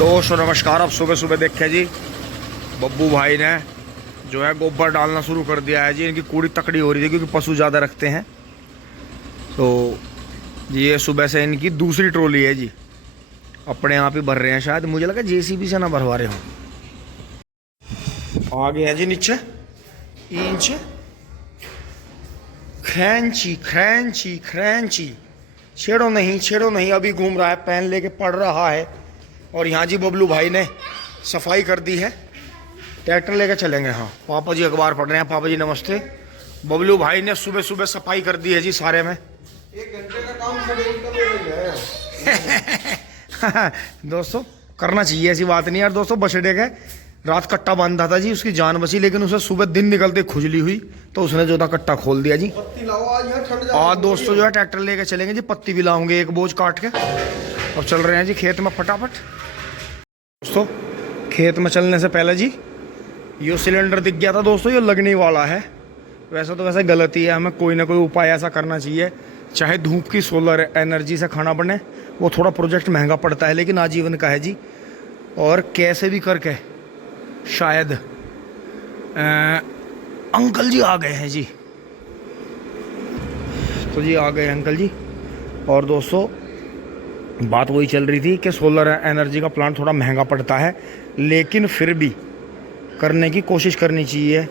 दोस्तों नमस्कार। अब सुबह सुबह देखे जी बब्बू भाई ने जो है गोबर डालना शुरू कर दिया है जी। इनकी कूड़ी तकड़ी हो रही थी क्योंकि पशु ज़्यादा रखते हैं। तो ये सुबह से इनकी दूसरी ट्रॉली है जी। अपने आप ही भर रहे हैं, शायद मुझे लगा जेसीबी से ना भरवा रहे हों। आ गए हैं जी नीचे इंच खैंची खैंची खैंची। छेड़ो नहीं, अभी घूम रहा है, पेन लेके पढ़ रहा है। और यहाँ जी बबलू भाई ने सफाई कर दी है। ट्रैक्टर लेके चलेंगे। हाँ, पापा जी अखबार पढ़ रहे हैं। पापा जी नमस्ते। बबलू भाई ने सुबह सुबह सफाई कर दी है जी सारे में। 1 घंटे का काम है। दोस्तों करना चाहिए, ऐसी बात नहीं यार। दोस्तों बछड़े के रात कट्टा बांधा था जी, उसकी जान बची, लेकिन उसे सुबह दिन निकलते खुजली हुई तो उसने जो था कट्टा खोल दिया जी। पत्ती लाओ आज दोस्तों जो है ट्रैक्टर लेके चलेंगे जी। पत्ती भी लाऊंगे एक बोझ काट के। अब चल रहे हैं जी खेत में फटाफट। दोस्तों खेत में चलने से पहले जी ये सिलेंडर दिख गया था दोस्तों, ये लगने वाला है। वैसे तो वैसे गलत ही है, हमें कोई ना कोई उपाय ऐसा करना चाहिए। चाहे धूप की सोलर एनर्जी से खाना बने, वो थोड़ा प्रोजेक्ट महंगा पड़ता है लेकिन आजीवन का है जी। और कैसे भी करके शायद अंकल जी आ गए हैं जी। तो जी आ गए अंकल जी। और दोस्तों बात वही चल रही थी कि सोलर एनर्जी का प्लांट थोड़ा महंगा पड़ता है, लेकिन फिर भी करने की कोशिश करनी चाहिए।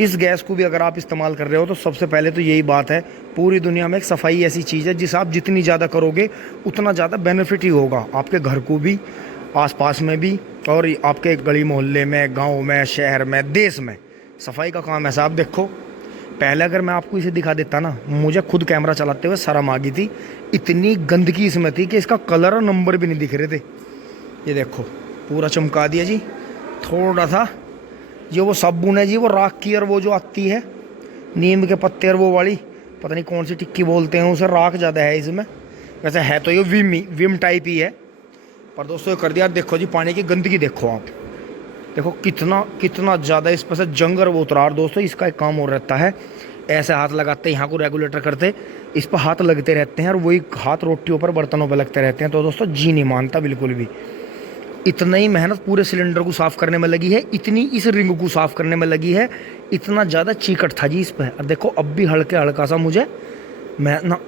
इस गैस को भी अगर आप इस्तेमाल कर रहे हो तो सबसे पहले तो यही बात है, पूरी दुनिया में एक सफाई ऐसी चीज़ है जिसे आप जितनी ज़्यादा करोगे उतना ज़्यादा बेनिफिट ही होगा आपके घर को भी, आसपास में भी, और आपके गली मोहल्ले में, गांव में, शहर में, देश में। सफाई का काम ऐसा। आप देखो पहले अगर मैं आपको इसे दिखा देता ना, मुझे खुद कैमरा चलाते हुए शर्म आ गई थी। इतनी गंदगी इसमें थी कि इसका कलर और नंबर भी नहीं दिख रहे थे। ये देखो पूरा चमका दिया जी। थोड़ा सा ये वो साबुन है जी, वो राख की, और वो जो आती है नीम के पत्ते और वो वाली पता नहीं कौन सी टिक्की बोलते हैं उसे, राख ज़्यादा है इसमें। वैसे है तो ये विम टाइप ही है, पर दोस्तों कर दिया। देखो जी पानी की गंदगी देखो आप, देखो कितना ज़्यादा इस पर से जंग और वो उतरार। दोस्तों इसका एक काम और रहता है, ऐसे हाथ लगाते हैं, यहाँ को रेगुलेटर करते, इस पर हाथ लगते रहते हैं और वही हाथ रोटियों पर, बर्तनों पर लगते रहते हैं। तो दोस्तों जी नहीं मानता बिल्कुल भी। इतना ही मेहनत पूरे सिलेंडर को साफ़ करने में लगी है, इतनी इस रिंग को साफ़ करने में लगी है, इतना ज़्यादा चीकट था जी इस पर। और देखो अब भी हल्का सा मुझे मैं ना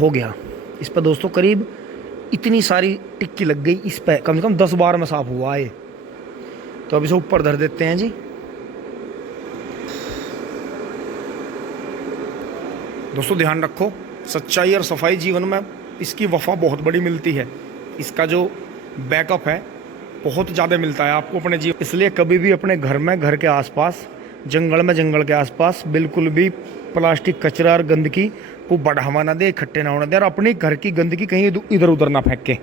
हो गया इस पर दोस्तों। करीब इतनी सारी टिक्की लग गई इस पर, कम से कम 10 बार में साफ़ हुआ है। तो अब इसे ऊपर धर देते हैं जी। दोस्तों ध्यान रखो, सच्चाई और सफाई जीवन में इसकी वफा बहुत बड़ी मिलती है। इसका जो बैकअप है बहुत ज़्यादा मिलता है आपको अपने जीवन। इसलिए कभी भी अपने घर में, घर के आसपास, जंगल के आसपास बिल्कुल भी प्लास्टिक, कचरा और गंदगी को बढ़ावा ना दे, इकट्ठे ना होने दे, और अपने घर की गंदगी कहीं इधर उधर ना फेंके।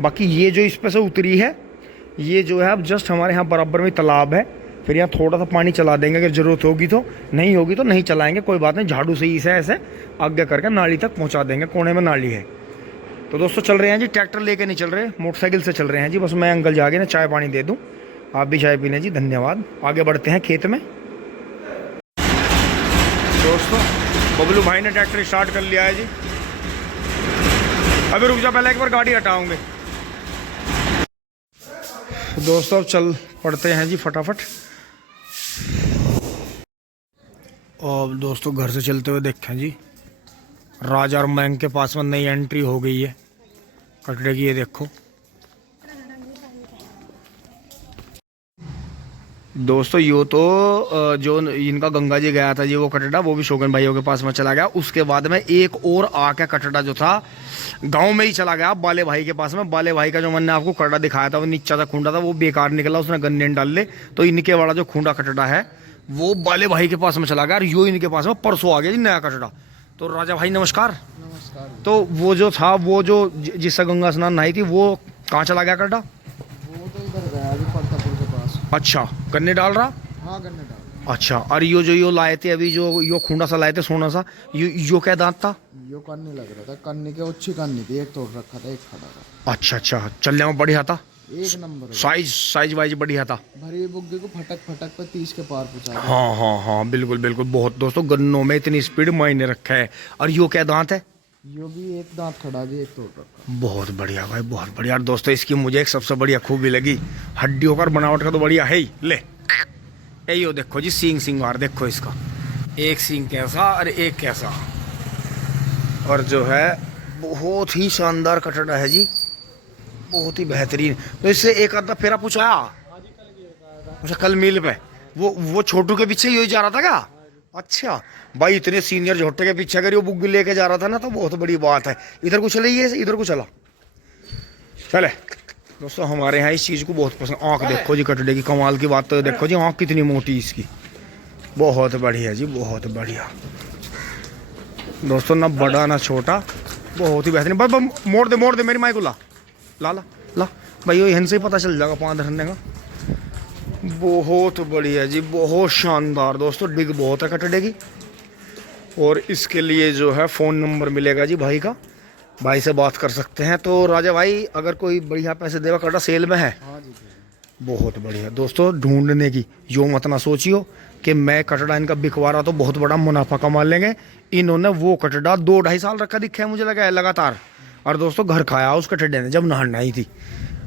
बाकी ये जो इस पर से उतरी है, ये जो है अब जस्ट हमारे यहाँ बराबर में तालाब है, फिर यहाँ थोड़ा सा पानी चला देंगे अगर ज़रूरत होगी तो, नहीं होगी तो नहीं चलाएंगे, कोई बात नहीं। झाड़ू से ही इसे ऐसे आगे करके नाली तक पहुँचा देंगे, कोने में नाली है। तो दोस्तों चल रहे हैं जी, ट्रैक्टर लेके नहीं चल रहे, मोटरसाइकिल से चल रहे हैं जी। बस मैं अंकल जाके ना चाय पानी दे दूँ, आप भी चाय पीने जी, धन्यवाद। आगे बढ़ते हैं खेत में। दोस्तों बबलू भाई ने ट्रैक्टर स्टार्ट कर लिया है जी। अभी रुक जा, पहले एक बार गाड़ी हटाऊंगे। दोस्तों अब चल पड़ते हैं जी फटाफट। और दोस्तों घर से चलते हुए देखें जी, राजा और मैंग के पास में नई एंट्री हो गई है कटरे की। ये देखो दोस्तों, यो तो जो इनका गंगा जी गया था जी, वो कटड़ा वो भी शोगन भाइयों के पास में चला गया। उसके बाद में एक और आके कटड़ा जो था गांव में ही चला गया बाले भाई के पास में। बाले भाई का जो मैंने आपको कटड़ा दिखाया था, वो नीचा सा खूंडा था, वो बेकार निकला, उसने गन्ने डाल ले। तो इनके वाला जो खूंडा कटड़ा है वो बाले भाई के पास में चला गया, और यो इनके पास में परसों आ गया जी नया कटड़ा। तो राजा भाई नमस्कार। नमस्कार। तो वो जो था, वो जो जिससे गंगा स्नान नहाई थी, वो कहाँ चला गया कटड़ा? वो तो इधर गया अभी परतापुर के पास। अच्छा, गन्ने डाल रहा? हाँ गन्ने डाल। अच्छा, और यो लाए थे अभी, जो यो खूंडा सा लाए थे सोना सा, यो क्या दांत था? यो कन्नी लग रहा था, कन्नी के अच्छी कन्नी थी, एक तोड़ रखा था, एक खड़ा था। अच्छा, चलने में बढ़िया था, एक नंबर। साइज वाइज बढ़िया था। भरी बुग्गे को फटक पे 30 के पार पहुंचा। हाँ बिल्कुल। बहुत दोस्तों, गन्नों में इतनी स्पीड मायने रखा है। और यो क्या दांत है? यो भी एक दांत खड़ा जी, एक तोड़ रखा। बहुत बढ़िया भाई, बहुत बढ़िया। और दोस्तों इसकी मुझे एक सबसे बढ़िया खूबी लगी, हड्डियों का और बनावट का तो बढ़िया है ही। ले यही हो, देखो जी सींग सिंगार देखो इसका, एक सींग कैसा और एक कैसा, और जो है बहुत ही शानदार कटड़ा है जी, बहुत ही बेहतरीन। तो इससे एक आधा फेरा पूछाया, अच्छा कल मील पे वो छोटू के पीछे ही जा रहा था क्या? अच्छा भाई, इतने सीनियर झोटे के पीछे अगर वो बुक लेके जा रहा था ना तो बहुत बड़ी बात है। इधर को चले, ये इधर को चला चले। दोस्तों हमारे यहाँ इस चीज़ को बहुत पसंद। आँख देखो जी कटड़े की, कमाल की बात तो देखो जी, आँख कितनी मोटी इसकी, बहुत बढ़िया जी, बहुत बढ़िया। दोस्तों ना बड़ा ना छोटा, बहुत ही बेहतरीन। बस मोड़ दे मेरी माई को, ला ला ला ला भाई, ये से ही पता चल जाएगा पाँव धरने का। बहुत बढ़िया जी, बहुत शानदार। दोस्तों डिग बहुत है कटड़े की, और इसके लिए जो है फ़ोन नंबर मिलेगा जी भाई का, भाई से बात कर सकते हैं। तो राजा भाई अगर कोई बढ़िया पैसे देगा, कटड़ा सेल में है? हाँ जी। बहुत बढ़िया। दोस्तों ढूंढने की यो मत ना सोचियो कि मैं कटड़ा इनका बिकवा रहा तो बहुत बड़ा मुनाफा कमा लेंगे। इन्होंने वो कटड़ा 2-2.5 साल रखा दिखा है मुझे लगा है लगातार, और दोस्तों घर खाया उस कटड़े ने जब नहान आई थी।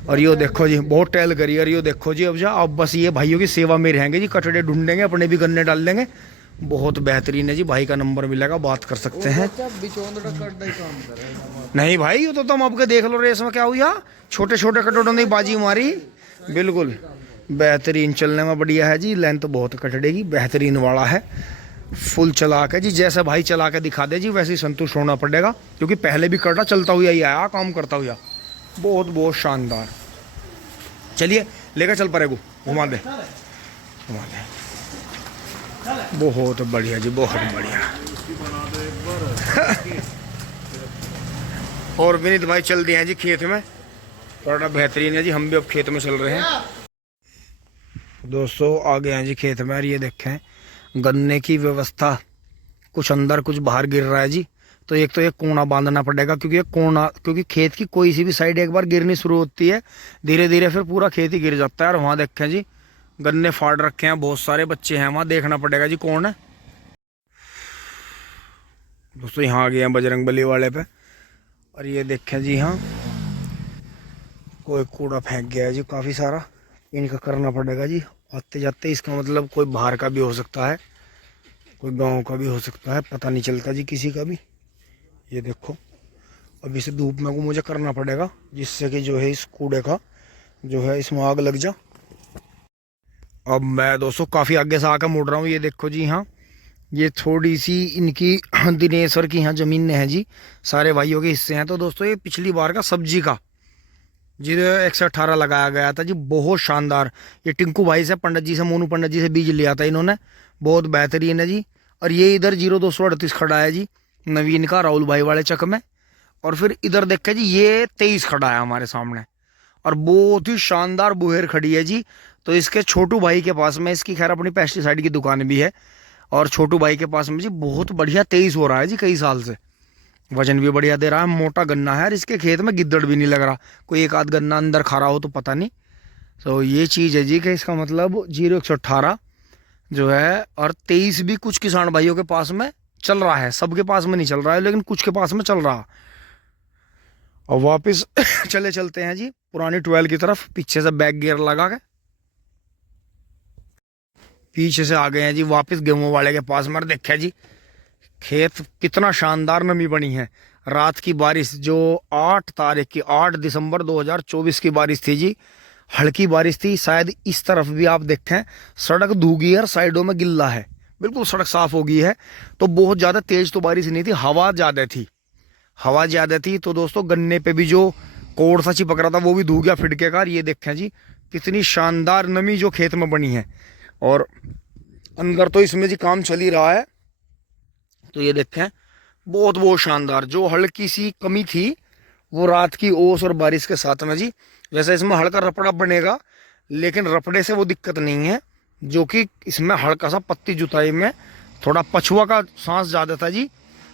और यो देखो जी बहुत टहल करी, और यो देखो जी अब बस ये भाइयों की सेवा में रहेंगे जी, कटड़े ढूंढेंगे, अपने भी गन्ने डाल देंगे। बहुत बेहतरीन है जी, भाई का नंबर मिलेगा, बात कर सकते हैं। नहीं भाई ये तो तुम आपके देख लो, रेस में क्या हुआ, छोटे छोटे कटोरों ने बाजी मारी, बिल्कुल बेहतरीन। चलने में बढ़िया है जी, लेंथ बहुत कटड़े की बेहतरीन वाला है। फुल चला के जी, जैसे भाई चला के दिखा दे जी वैसे ही संतुष्ट होना पड़ेगा, क्योंकि पहले भी कटड़ा चलता हुआ ही आया, काम करता हुआ, बहुत बहुत शानदार। चलिए लेकर चल पड़ेगा, घुमा दे घुमा दे। बहुत बढ़िया जी, बहुत बढ़िया। और विनीत भाई चल दिए हैं जी खेत में, थोड़ा बेहतरीन है जी, हम भी अब खेत में चल रहे हैं। दोस्तों आ गए हैं जी खेत में, और ये देखें गन्ने की व्यवस्था, कुछ अंदर कुछ बाहर गिर रहा है जी। तो एक तो ये कोना बांधना पड़ेगा, क्योंकि ये कोना, क्योंकि खेत की कोई सी भी साइड एक बार गिरनी शुरू होती है, धीरे धीरे फिर पूरा खेत ही गिर जाता है। और वहाँ देखें जी गन्ने फाड़ रखे हैं, बहुत सारे बच्चे हैं वहाँ, देखना पड़ेगा जी कौन है। दोस्तों यहाँ आ गए हैं बजरंगबली वाले पे, और ये देखें जी हाँ कोई कूड़ा फेंक गया है जी काफ़ी सारा, इनका करना पड़ेगा जी आते जाते। इसका मतलब कोई बाहर का भी हो सकता है, कोई गांव का भी हो सकता है, पता नहीं चलता जी किसी का भी। ये देखो अब इसे धूप में को मुझे करना पड़ेगा, जिससे कि जो है इस कूड़े का जो है इसमें आग लग जा। अब मैं दोस्तों काफ़ी आगे से आकर मुड़ रहा हूँ। ये देखो जी हाँ, ये थोड़ी सी इनकी दिनेश्वर की यहाँ ज़मीन है जी, सारे भाइयों के हिस्से हैं। तो दोस्तों ये पिछली बार का सब्जी का जी 118 लगाया गया था जी, बहुत शानदार। ये टिंकू भाई से, पंडित जी से, मोनू पंडित जी से बीज लिया था इन्होंने, बहुत बेहतरीन है जी। और ये इधर 0238 खड़ा है जी नवीन का, राहुल भाई वाले चक में। और फिर इधर देखे जी ये 23 खड़ा है हमारे सामने, और बहुत ही शानदार बुहेर खड़ी है जी। तो इसके छोटू भाई के पास में, इसकी खैर अपनी पेस्टिसाइड की दुकान भी है, और छोटू भाई के पास में जी बहुत बढ़िया 23 हो रहा है जी, कई साल से वजन भी बढ़िया दे रहा है, मोटा गन्ना है, और इसके खेत में गिद्दड़ भी नहीं लग रहा, कोई एक आध गन्ना अंदर खा रहा हो तो पता नहीं। तो ये चीज़ है जी कि इसका मतलब 0118 जो है, और 23 भी कुछ किसान भाइयों के पास में चल रहा है, सबके पास में नहीं चल रहा है, लेकिन कुछ के पास में चल रहा। और वापस चलते हैं जी पुरानी 12 की तरफ, पीछे से बैक गियर लगा के पीछे से आ गए हैं जी वापस गेहूं वाले के पास में। देखा जी खेत कितना शानदार नमी बनी है। रात की बारिश जो 8 दिसंबर 2024 की बारिश थी जी, हल्की बारिश थी। शायद इस तरफ भी आप देखें सड़क धूगी है और साइडों में गिल्ला है, बिल्कुल सड़क साफ हो गई है। तो बहुत ज़्यादा तेज तो बारिश नहीं थी, हवा ज़्यादा थी। तो दोस्तों गन्ने पे भी जो कोड़ सा चिपक रहा था वो भी धो गया फिटके का। ये देखें जी कितनी शानदार नमी जो खेत में बनी है, और अंदर तो इसमें जी काम चल ही रहा है। तो ये देखें बहुत शानदार, जो हल्की सी कमी थी वो रात की ओस और बारिश के साथ में जी, वैसे इसमें हल्का रपड़ा बनेगा, लेकिन रपड़े से वो दिक्कत नहीं है, जो कि इसमें हल्का सा पत्ती जुताई में थोड़ा पछुआ का सांस ज़्यादा था जी।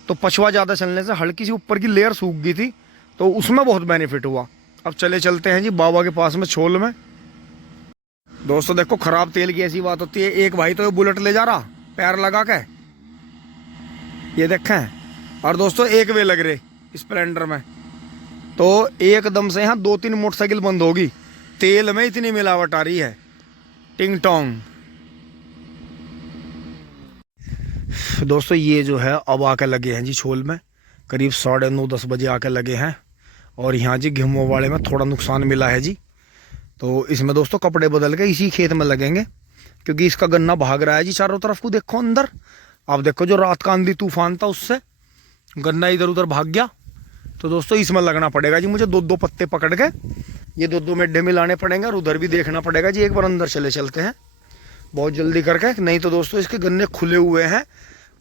तो पछुआ ज़्यादा चलने से हल्की सी ऊपर की लेयर सूख गई थी, तो उसमें बहुत बेनिफिट हुआ। अब चलते हैं जी बाबा के पास में छोल में। दोस्तों देखो खराब तेल की ऐसी बात होती है, एक भाई तो बुलेट ले जा रहा पैर लगा के, ये देखें, और दोस्तों एक वे लग रहे स्प्लेंडर में, तो एकदम से यहाँ 2-3 मोटरसाइकिल बंद होगी। तेल में इतनी मिलावट आ रही है, टिंग टोंग। दोस्तों ये जो है अब आके लगे हैं जी छोल में, करीब 9:30-10 बजे आके लगे हैं। और यहाँ जी गेहूं वाले में थोड़ा नुकसान मिला है जी, तो इसमें दोस्तों कपड़े बदल के इसी खेत में लगेंगे, क्योंकि इसका गन्ना भाग रहा है जी चारों तरफ को। देखो अंदर, आप देखो जो रात का आंधी तूफान था उससे गन्ना इधर उधर भाग गया। तो दोस्तों इसमें लगना पड़ेगा जी मुझे 2-2 पत्ते पकड़ के, ये 2-2 मेढे मिलाने पड़ेंगे और उधर भी देखना पड़ेगा जी। एक बार अंदर चलते हैं बहुत जल्दी करके, नहीं तो दोस्तों इसके गन्ने खुले हुए हैं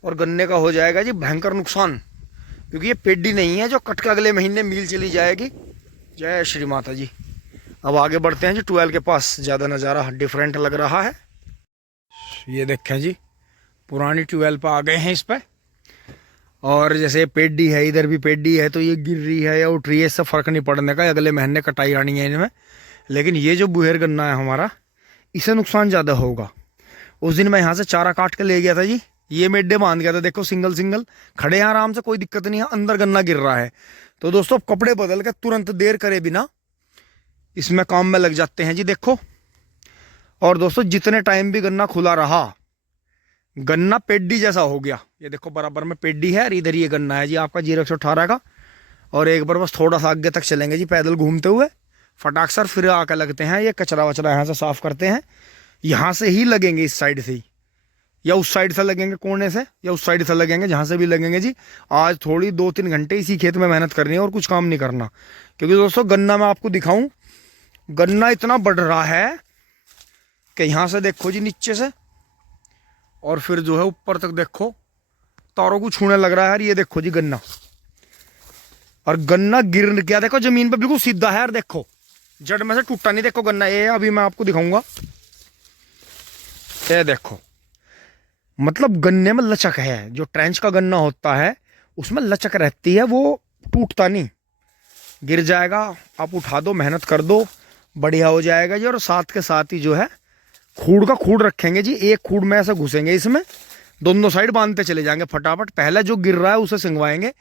और गन्ने का हो जाएगा जी भयंकर नुकसान, क्योंकि ये पेडी नहीं है जो कट के अगले महीने मिल चली जाएगी। जय श्री माता जी। अब आगे बढ़ते हैं जी ट्यूबवेल के पास, ज़्यादा नज़ारा डिफरेंट लग रहा है। ये देखें जी पुरानी ट्यूबवेल पर आ गए हैं इस पर, और जैसे पेडी है, इधर भी पेडी है, तो ये गिर रही है या उठ रही है, इससे फ़र्क नहीं पड़ने का, अगले महीने कटाई आनी है इनमें। लेकिन ये जो बुहेर गन्ना है हमारा, इसे नुकसान ज़्यादा होगा। उस दिन मैं यहाँ से चारा काट के ले गया था जी, ये मेढे बांध गया था, देखो सिंगल खड़े हैं आराम से, कोई दिक्कत नहीं है, अंदर गन्ना गिर रहा है। तो दोस्तों कपड़े बदल के तुरंत देर करे बिना इसमें काम में लग जाते हैं जी, देखो। और दोस्तों जितने टाइम भी गन्ना खुला रहा, गन्ना पेडी जैसा हो गया। ये देखो बराबर में पेडी है और इधर ये गन्ना है जी आपका 0-118 का। और एक बार बस थोड़ा सा आगे तक चलेंगे जी पैदल घूमते हुए, फटाक सर फिर आकर लगते हैं, ये कचरा वचरा यहाँ से साफ करते हैं। यहाँ से ही लगेंगे, इस साइड से ही, या उस साइड से लगेंगे कोने से, या उस साइड से लगेंगे, जहाँ से भी लगेंगे जी। आज थोड़ी 2-3 घंटे इसी खेत में मेहनत करनी है और कुछ काम नहीं करना, क्योंकि दोस्तों गन्ना मैं आपको दिखाऊं, गन्ना इतना बढ़ रहा है कि यहाँ से देखो जी नीचे से, और फिर जो है ऊपर तक देखो, तारों को छूने लग रहा है। ये देखो जी गन्ना, और गन्ना गिर गया देखो जमीन पे, बिल्कुल सीधा है, और देखो जड़ में से टूटा नहीं, देखो गन्ना, ये अभी मैं आपको दिखाऊंगा, ये देखो। मतलब गन्ने में लचक है, जो ट्रेंच का गन्ना होता है उसमें लचक रहती है, वो टूटता नहीं। गिर जाएगा, आप उठा दो, मेहनत कर दो, बढ़िया हो जाएगा जी। और साथ के साथ ही जो है खूड़ का खूड़ रखेंगे जी, एक खूड़ में ऐसे घुसेंगे इसमें, दोनों साइड बांधते चले जाएंगे फटाफट। पहले जो गिर रहा है उसे सिंगवाएंगे,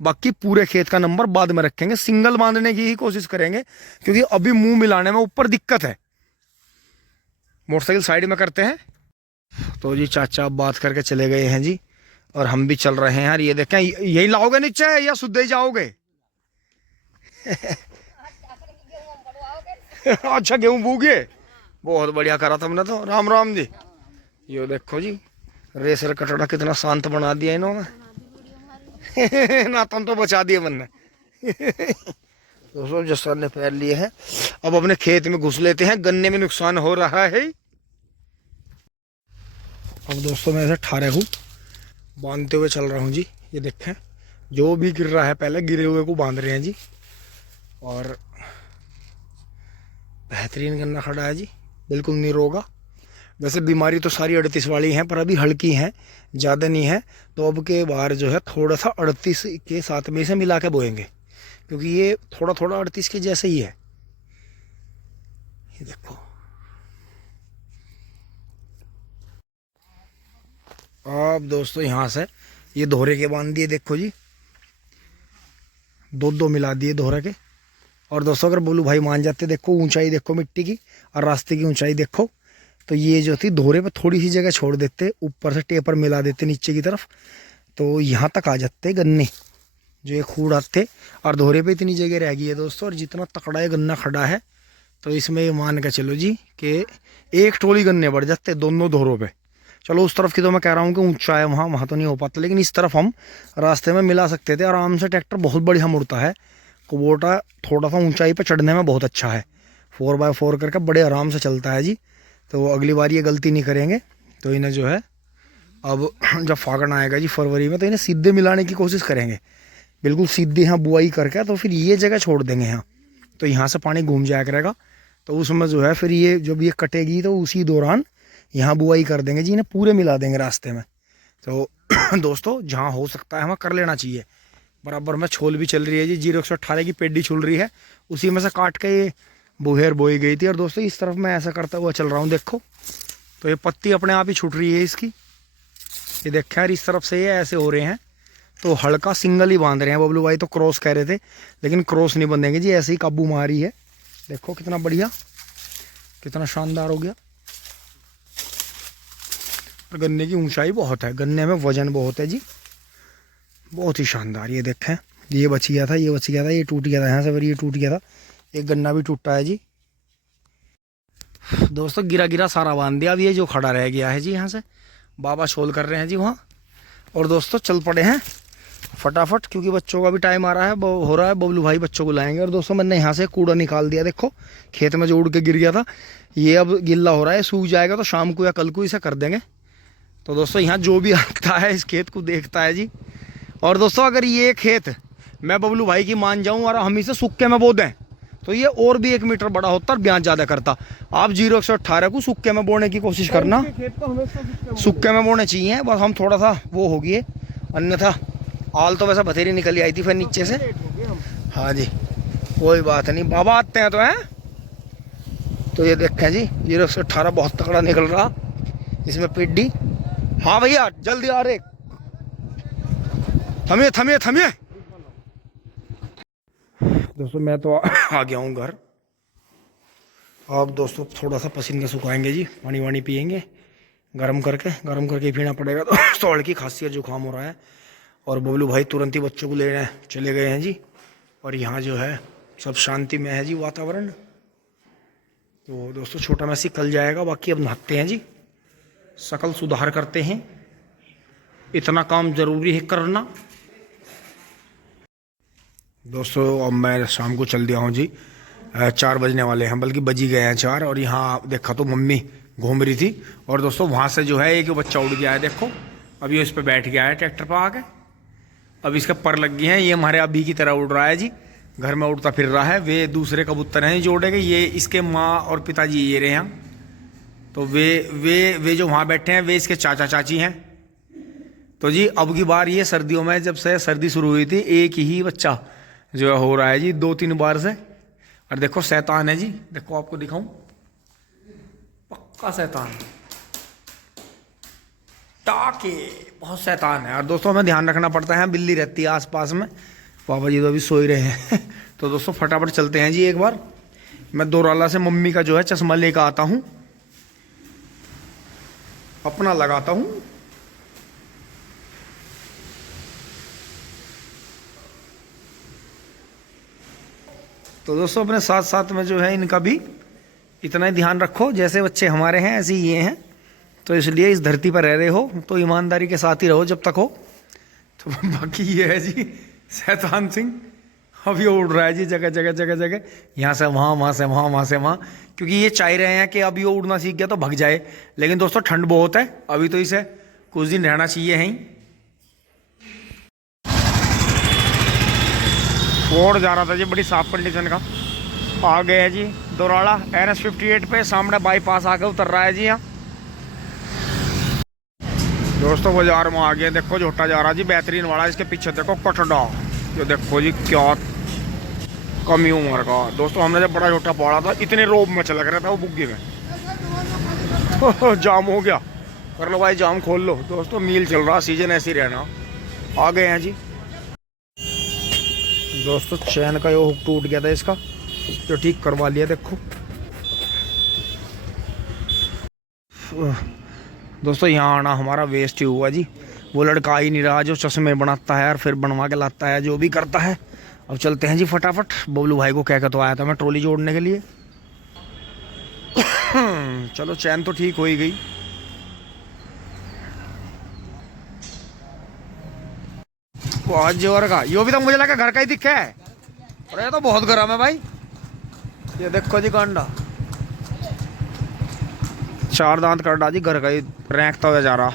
बाकी पूरे खेत का नंबर बाद में रखेंगे। सिंगल बांधने की ही कोशिश करेंगे, क्योंकि अभी मुंह मिलाने में ऊपर दिक्कत है। मोटरसाइकिल साइड में करते हैं। तो जी चाचा बात करके चले गए हैं जी, और हम भी चल रहे हैं यार। ये देखें, यही लाओगे नीचे या सुधे ही जाओगे? अच्छा गेहूं बूगे, बहुत बढ़िया करा था हमने तो। राम राम जी। ये देखो जी रेसर कटड़ा कितना शांत बना दिया इन्होंने। ना तुम तो बचा दिए मन ने। दोस्तों जसर ने पैर लिए हैं, अब अपने खेत में घुस लेते हैं, गन्ने में नुकसान हो रहा है। अब दोस्तों मैं ऐसे ठारे हूँ, बांधते हुए चल रहा हूँ जी। ये देखें जो भी गिर रहा है पहले गिरे हुए को बांध रहे हैं जी, और बेहतरीन गन्ना खड़ा है जी, बिल्कुल निरोगा। वैसे बीमारी तो सारी 38 वाली हैं, पर अभी हल्की हैं, ज़्यादा नहीं है। तो अब के बार जो है थोड़ा सा 38 के साथ में से मिला के बोएंगे, क्योंकि ये थोड़ा 38 के जैसे ही है। ये देखो अब दोस्तों यहाँ से ये दोहरे के बांध दिए, देखो जी 2-2 मिला दिए दोहरे के। और दोस्तों अगर बोलूँ भाई मान जाते, देखो ऊंचाई देखो मिट्टी की और रास्ते की ऊंचाई देखो, तो ये जो थी दोहरे पे थोड़ी सी जगह छोड़ देते, ऊपर से टेपर मिला देते नीचे की तरफ, तो यहाँ तक आ जाते गन्ने जो ये खूड़ आते। और दोहरे पे इतनी जगह रह गई है दोस्तों, और जितना तकड़ा ये गन्ना खड़ा है, तो इसमें ये मान के चलो जी कि एक टोली गन्ने बढ़ जाते दोनों दोहरों पे। चलो उस तरफ की तो मैं कह रहा हूँ कि ऊंचा है, वहाँ तो नहीं हो पाता, लेकिन इस तरफ हम रास्ते में मिला सकते थे आराम से। ट्रैक्टर बहुत बढ़िया मुड़ता है, कुबोटा थोड़ा सा ऊंचाई पे चढ़ने में बहुत अच्छा है, 4x4 करके बड़े आराम से चलता है जी। तो अगली बार ये गलती नहीं करेंगे। तो इन्हें जो है अब जब फागण आएगा जी फरवरी में, तो इन्हें सीधे मिलाने की कोशिश करेंगे, बिल्कुल सीधे यहाँ बुआई करके, तो फिर ये जगह छोड़ देंगे यहाँ, तो यहाँ से पानी घूम जाया करेगा। तो उसमें जो है फिर ये जब ये कटेगी तो उसी दौरान यहाँ बुआई कर देंगे जी, इन्हें पूरे मिला देंगे रास्ते में। तो दोस्तों जहाँ हो सकता है वहाँ कर लेना चाहिए। बराबर में छोल भी चल रही है जी, 0-118 की पेडी छुल रही है, उसी में से काट के ये बुहेर बोई गई थी। और दोस्तों इस तरफ मैं ऐसा करता हुआ चल रहा हूँ, देखो तो ये पत्ती अपने आप ही छूट रही है इसकी। ये देखें यार इस तरफ से ये ऐसे हो रहे हैं, तो हल्का सिंगल ही बांध रहे हैं। बबलू भाई तो क्रॉस कह रहे थे, लेकिन क्रॉस नहीं बंधेंगे जी, ऐसे ही काबू मारी है। देखो कितना बढ़िया, कितना शानदार हो गया। और गन्ने की ऊंचाई बहुत है, गन्ने में वजन बहुत है जी, बहुत ही शानदार। ये देखें, ये बच गया था, ये बच गया था, ये टूट गया था यहाँ से, फिर ये टूट गया था, एक गन्ना भी टूटा है जी। दोस्तों गिरा गिरा सारा बांध दिया। अब ये जो खड़ा रह गया है जी, यहाँ से बाबा शोल कर रहे हैं जी वहाँ। और दोस्तों चल पड़े हैं फटाफट, क्योंकि बच्चों का भी टाइम आ रहा है, हो रहा है। बबलू भाई बच्चों को लाएंगे। और दोस्तों मैंने यहाँ से कूड़ा निकाल दिया, देखो खेत में जो उड़ के गिर गया था, ये अब गिल्ला हो रहा है, सूख जाएगा तो शाम को या कल को इसे कर देंगे। तो दोस्तों यहाँ जो भी आता है इस खेत को देखता है जी। और दोस्तों अगर ये खेत मैं बबलू भाई की मान जाऊँ और हम इसे सूखे में बो दें तो ये और भी 1 मीटर बड़ा होता और ब्याज ज़्यादा करता। आप 0-118 को सूखे में बोने की कोशिश करना, सूखे में बोने चाहिए, बस हम थोड़ा सा वो हो गए, अन्यथा आल तो वैसा बथेरी निकली आई थी फिर नीचे से। हाँ जी कोई बात नहीं, बाबा आते हैं तो हैं। तो ये देखें जी 0-118 बहुत तगड़ा निकल रहा, इसमें पिड्डी। हाँ भैया जल्दी आ रहे, थमिए थमिए थमिए। दोस्तों मैं तो आ गया हूँ घर। अब दोस्तों थोड़ा सा पसीना सुखाएंगे जी, पानी वानी पियेंगे गरम करके पीना पड़ेगा। तो दोस्तों हल्की खांसी जुकाम हो रहा है। और बबलू भाई तुरंत ही बच्चों को लेने चले गए हैं जी। और यहाँ जो है सब शांति में है जी वातावरण। तो दोस्तों छोटा मैसी कल जाएगा, बाकी अब नहाते हैं जी, शकल सुधार करते हैं, इतना काम जरूरी है करना। दोस्तों अब मैं शाम को चल दिया हूँ जी, 4 बजने वाले हैं, बल्कि बजी गए हैं 4। और यहाँ देखा तो मम्मी घूम रही थी। और दोस्तों वहाँ से जो है एक बच्चा उड़ गया है, देखो अभी इस पर बैठ गया है ट्रैक्टर पर आके, अब इसके पर लग गई हैं। ये हमारे अभी की तरह उड़ रहा है जी, घर में उड़ता फिर रहा है। वे दूसरे कबूतर हैं जोड़े के, ये इसके माँ और पिताजी ये रहे हैं। तो वे जो वहाँ बैठे हैं वे इसके चाचा चाची हैं। तो जी अब की बार ये सर्दियों में जब से सर्दी शुरू हुई थी, एक ही बच्चा जो है हो रहा है जी 2-3 बार से। और देखो शैतान है जी, देखो आपको दिखाऊं, पक्का शैतान, टाके बहुत शैतान है। और दोस्तों हमें ध्यान रखना पड़ता है, बिल्ली रहती है आसपास में। पापा जी तो अभी सो ही रहे हैं। तो दोस्तों फटाफट चलते हैं जी। एक बार मैं दोराला से मम्मी का जो है चश्मा लेकर आता हूँ, अपना लगाता हूँ। तो दोस्तों अपने साथ साथ में जो है इनका भी इतना ही ध्यान रखो, जैसे बच्चे हमारे हैं ऐसे ही ये हैं। तो इसलिए इस धरती पर रह रहे हो तो ईमानदारी के साथ ही रहो जब तक हो। तो बाकी ये है जी शैतान सिंह, अभी उड़ रहा है जी जगह जगह जगह जगह, यहाँ से वहाँ, वहाँ से वहाँ, वहाँ से वहाँ, क्योंकि ये चाह रहे हैं कि अभी वो उड़ना सीख गया तो भग जाए। लेकिन दोस्तों ठंड बहुत है, अभी तो इसे कुछ दिन रहना चाहिए है ही। रोड जा रहा था जी बड़ी साफ कंडीशन का, आ गए हैं जी दोराला NH58 पे, सामने बाईपास आके उतर रहा है जी। यहाँ दोस्तों बाजार में आ गए, देखो झोटा जा रहा जी बेहतरीन वाला, इसके पीछे देखो कटड़ा, ये देखो जी क्या कमी उम्र का। दोस्तों हमने जब बड़ा झोटा पड़ा था इतने रोब में चला रहा था वो बुग्गी में। जाम हो गया, कर लो भाई जाम खोल लो। दोस्तों मील चल रहा, सीजन ऐसे ही रहना। आ गए हैं जी दोस्तों, चैन का ये हुक टूट गया था इसका, जो ठीक करवा लिया। देखो दोस्तों यहाँ आना हमारा वेस्ट ही हुआ जी, वो लड़का आ ही नहीं रहा जो चश्मे बनाता है और फिर बनवा के लाता है, जो भी करता है। अब चलते हैं जी फटाफट। बबलू भाई को कह कर तो आया था मैं ट्रॉली जोड़ने के लिए। चलो चैन तो ठीक हो ही गई। बहुत जोर का, यो भी तो मुझे लगा घर का ही दिखा है, और ये तो बहुत गर्म है भाई। ये देखो जी कांडा, 4 दांत काटा जी, घर का ही रैंकता हुआ जा रहा।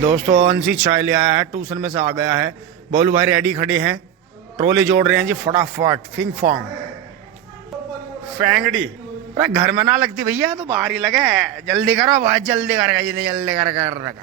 दोस्तों अंशी चाय ले आया है, ट्यूशन में से आ गया है। बोलू भाई रेडी खड़े हैं, ट्रॉली जोड़ रहे हैं जी फटाफट। फिंग फोंग फैंगड़ी, अरे घर में ना लगती भैया तो बाहर ही लगे, जल्दी करो बहुत जल्दी कर, जल्दी कर।